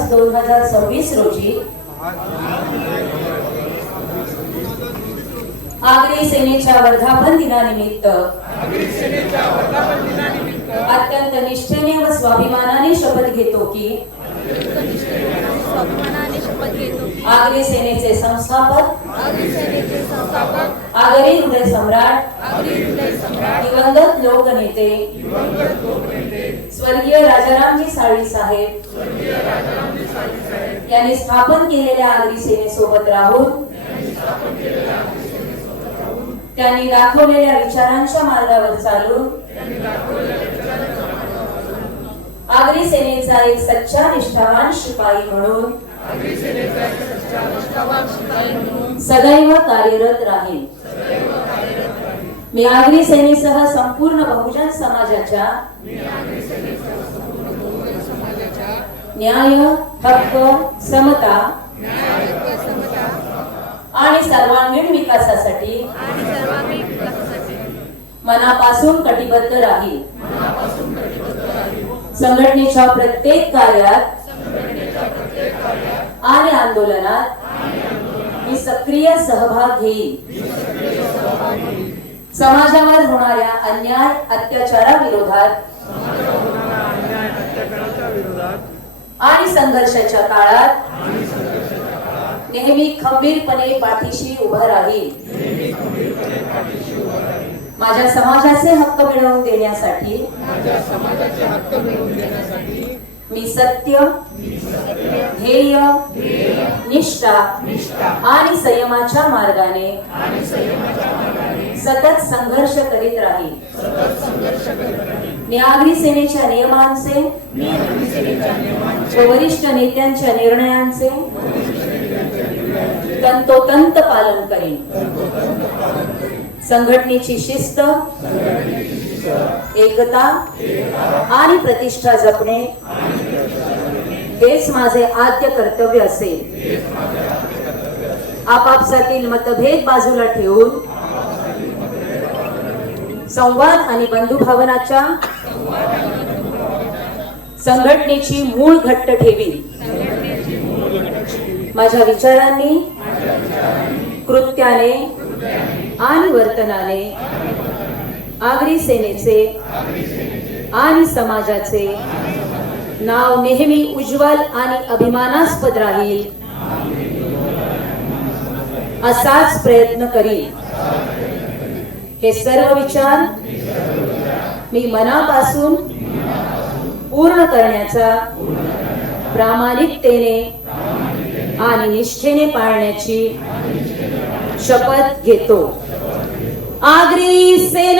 August 2026 रोजी आगरी सेनेच्या वर्धापन दिनानिमित्त अत्यंत निष्ठेने व स्वाभिमानाने शपथ घेतो की आगरी सेनेचे संस्थापक आगरी हृदय सम्राट दिवंगत लोकनेते स्वर्गीय राजारामजी साळवी साहेब यांनी स्थापन केलेल्या आगरी सेनेसोबत राहून त्यांनी दाखवलेल्या विचारांच्या मार्गावर चालून आगरी सेनेचा एक सच्चा निष्ठावान शिपाई म्हणून सदैव कार्यरत राहील. मी आगरी सेनेसह संपूर्ण बहुजन समाजाच्या न्याय, हक्क, समता आणि सर्वांगीण विकासासाठी मनापासून कटिबद्ध राहील. संघटनेच्या प्रत्येक कार्यात आणि आंदोलनात मी सक्रिय सहभाग घेईल. समाजावर होणाऱ्या अन्याय अत्याचाराविरोधात आणि संघर्षाच्या काळात नेहमी खंबीरपणे पाठीशी उभं राहील. माझ्या समाजाचे हक्क मिळवून देण्यासाठी मी सत्य, ध्येय, निष्ठा आणि संयमाच्या मार्गाने सतत संघर्ष करीत राहील. मी आगरी सेनेच्या नियमांचे व वरिष्ठ नेत्यांच्या निर्णयांचे तंतोतंत पालन करेन. संघटनेची शिस्त, एकता आणि प्रतिष्ठा जपणे हेच माझे आद्य कर्तव्य असेल. आपापसातील मतभेद बाजूला ठेवून संवाद आणि बंधुभावनाच्या संघटनेची मूळ घट्ट ठेवी. माझ्या विचारांनी, कृत्याने आणि वर्तनाने आगरी सेनेचे आणि समाजाचे नाव नेहमी उज्ज्वल आणि अभिमानास्पद राहील असाच प्रयत्न करीन. हे सर्व विचार मी मनापासून पूर्ण करण्याचा प्रामाणिकतेने आणि निष्ठेने पाळण्याची शपथ घेतो. आगरी सेना